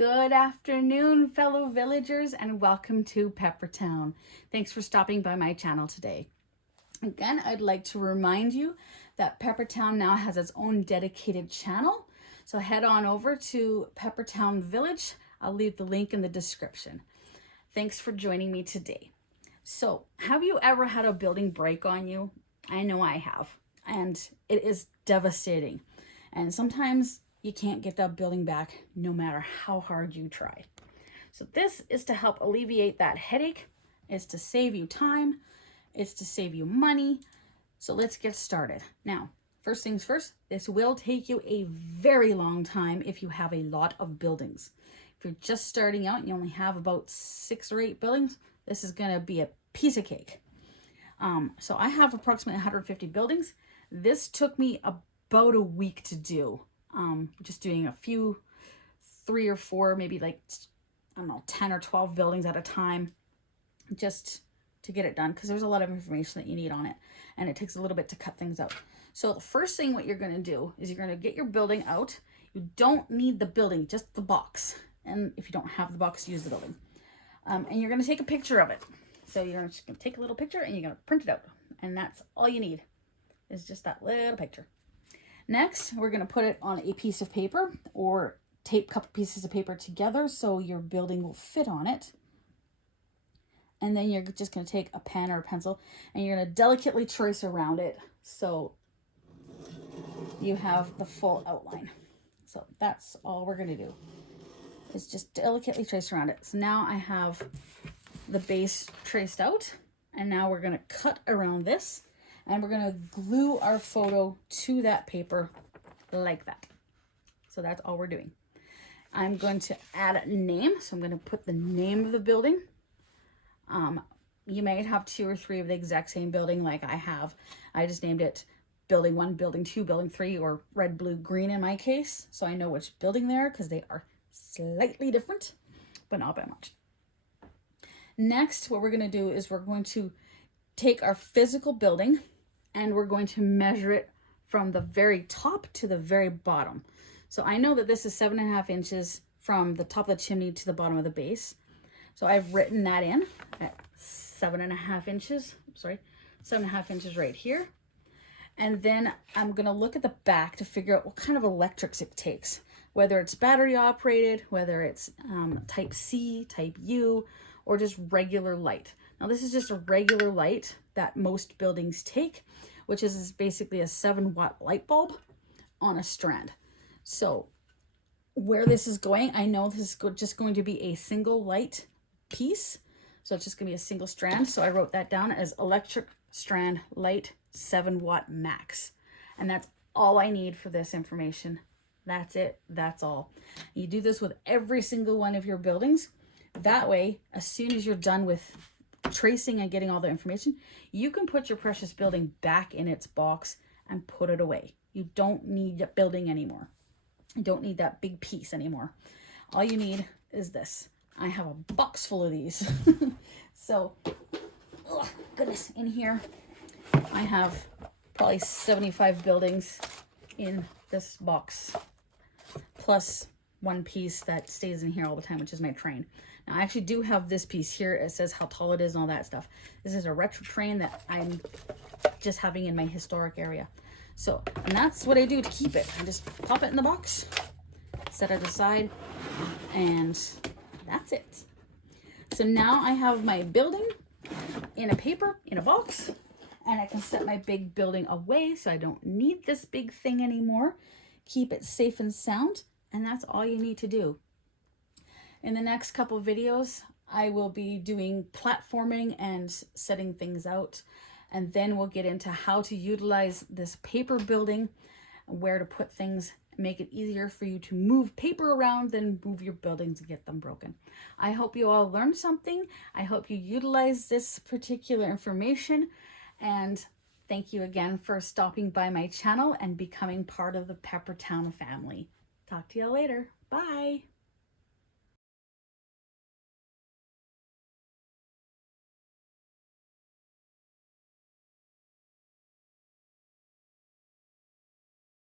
Good afternoon, fellow villagers, and welcome to Peppertown. Thanks for stopping by my channel today. Again, I'd like to remind you that Peppertown now has its own dedicated channel. So head on over to Peppertown Village. I'll leave the link in the description. Thanks for joining me today. So, have you ever had a building break on you? I know I have, and it is devastating. And sometimes you can't get that building back no matter how hard you try. So this is to help alleviate that headache. It's to save you time. It's to save you money. So let's get started. Now, first things first, this will take you a very long time if you have a lot of buildings. If you're just starting out and you only have about 6 or 8 buildings, this is going to be a piece of cake. So I have approximately 150 buildings. This took me about a week to do. Just doing a few, 3 or 4, maybe like, I don't know, 10 or 12 buildings at a time, just to get it done, because there's a lot of information that you need on it, and it takes a little bit to cut things out. So the first thing what you're going to do is you're going to get your building out. You don't need the building, just the box. And if you don't have the box, use the building. And you're going to take a picture of it. So you're just going to take a little picture and you're going to print it out. And that's all you need, is just that little picture. Next, we're going to put it on a piece of paper or tape a couple pieces of paper together so your building will fit on it. And then you're just going to take a pen or a pencil and you're going to delicately trace around it so you have the full outline. So that's all we're going to do, is just delicately trace around it. So now I have the base traced out, and now we're going to cut around this. And we're going to glue our photo to that paper like that. So that's all we're doing. I'm going to add a name. So I'm going to put the name of the building. You might have 2 or 3 of the exact same building like I have. I just named it Building 1, Building 2, Building 3, or red, blue, green in my case. So I know which building they are because they are slightly different, but not by much. Next, what we're going to do is we're going to take our physical building and we're going to measure it from the very top to the very bottom. So I know that this is 7.5 inches from the top of the chimney to the bottom of the base. So I've written that in at 7.5 inches. 7.5 inches right here. And then I'm going to look at the back to figure out what kind of electrics it takes, whether it's battery operated, whether it's type C, type U, or just regular light. Now this is just a regular light that most buildings take, which is basically a 7-watt light bulb on a strand. So where this is going, I know this is just going to be a single light piece. So it's just going to be a single strand. So I wrote that down as electric strand light 7-watt max. And that's all I need for this information. That's it. That's all. You do this with every single one of your buildings. That way, as soon as you're done with tracing and getting all the information, you can put your precious building back in its box and put it away. You don't need that building anymore. You don't need that big piece anymore. All you need is this. I have a box full of these. So, oh goodness, in here I have probably 75 buildings in this box, plus one piece that stays in here all the time, which is my train. Now I actually do have this piece here. It says how tall it is and all that stuff. This is a retro train that I'm just having in my historic area. So, and that's what I do to keep it. I just pop it in the box, set it aside, and that's it. So now I have my building in a paper, in a box, and I can set my big building away so I don't need this big thing anymore. Keep it safe and sound. And that's all you need to do. In the next couple of videos, I will be doing platforming and setting things out. And then we'll get into how to utilize this paper building, where to put things, make it easier for you to move paper around than move your buildings and get them broken. I hope you all learned something. I hope you utilize this particular information. And thank you again for stopping by my channel and becoming part of the Peppertown family. Talk to you all later. Bye.